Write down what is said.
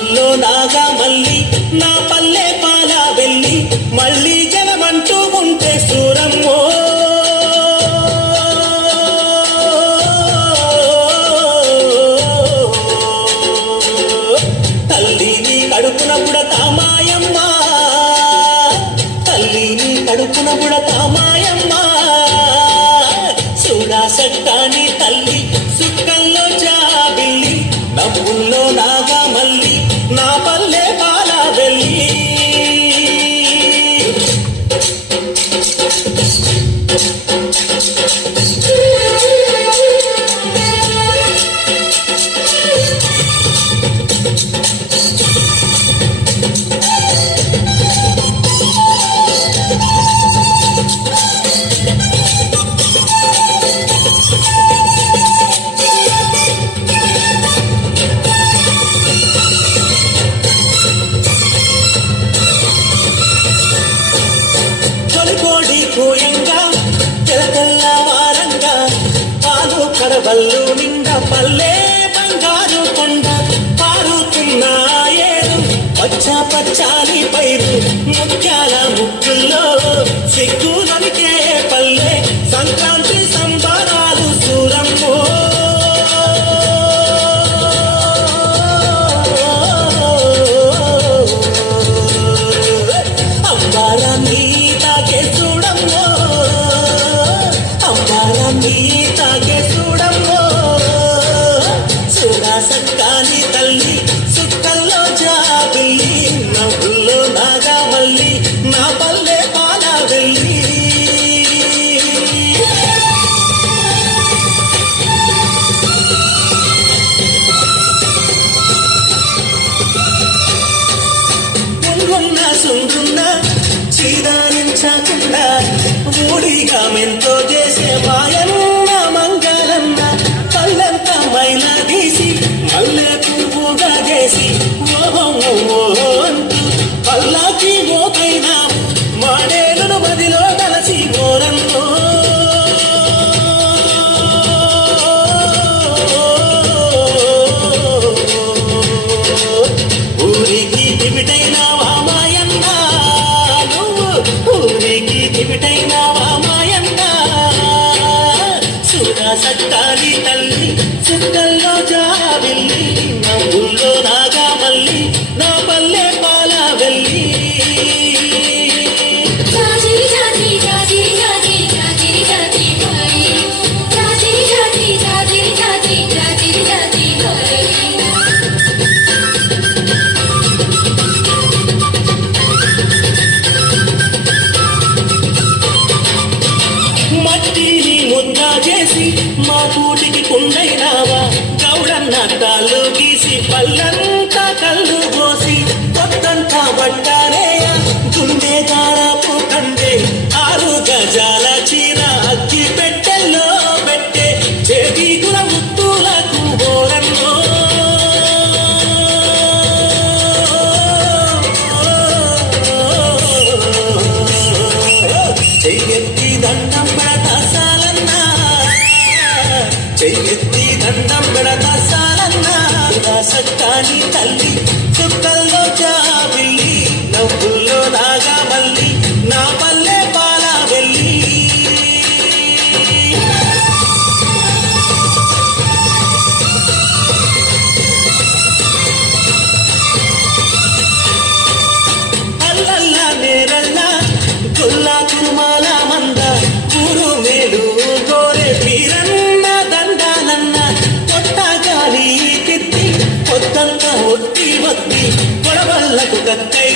నవ్వుల్లో నాగా మల్లి నా పల్లె పాల వెళ్ళి మళ్ళీ జనమంటూ ఉంటే సూరమ్మో తల్లిని కడుపున పుడతా మాయమ్మ తల్లిని కడుపున పుడతా మాయమ్మ చూడా సట్టాని తల్లి సుక్కల్లో జాబిల్లి నవ్వుల్లో నాగా మల్లి నా పల్లె పాల వెళ్ళి కడవల్లు నిండా పల్లె బంగారు కొండ పారుతున్నాయేరు పచ్చ పచ్చాలి పైరు ముత్యాల ముక్కుల్లో సిగ్గులనికే పల్లె సంక్రాంతి సంబరాలు సూరమ్మో అంబారాన్ని తాకే చూడమ్మో అంబారాన్ని తాకే సక్కాని తల్లి సుక్కల్లో జాబిల్లి నవ్వుల్లో నాగా మల్లి నా పల్లె పాల వెళ్ళి ఉంగున్న సుంగున్న చీదారించకుండా ఊడిగా మెంతో చేసే మాయన్న మంగళన్న పల్లెంత మైలా గీసి మల్లె పువ్వుగా చేసి ఓహో అంటూ పల్లాకి మోకైనా మాడేలను మదిలో కలసి ఓరన్నో ఊరికి దివిటైనావా మాయన్న నువ్వు ఊరికి దివిటైనావా మాయన్న సురా సట్టాలి తల్లి సుక్కల్లో జాబిల్లి నవ్వుల్లో నాగా మల్లి నా పల్లె పాల వెళ్ళి మట్టిని ముద్ద చేసి మా కూటికి కుండైనావా గౌడన్న తాళ్ళు గీసి పల్లంతా కళ్ళు పోసి కొత్తంతా బట్టారేయ గుండె దారపు కండే 6 గజాల చీర అగ్గి పెట్టెల్లో పెట్టే చేతి గుణ ముత్తులకు ఓరన్నో చెయ్యెత్తి దండం పెడతా సాలన్నా చెయ్యెత్తి దండం పెడతా సాలన్నా సట్టాని తల్లి చుక్కల్లో జాబిల్లి నవ్వుల్లో నాగా మల్లి నా పల్లె పాల వెళ్ళి అల్లల్లా నేరల్లా గుల్లా కురుమాల మంద ఊరు మేలు గోరే వీరన్న దండానన్న కొట్ట గాలి తిత్తి పొద్దంతా ఒత్తి ఒత్తి కొడవల్లకు గత్తై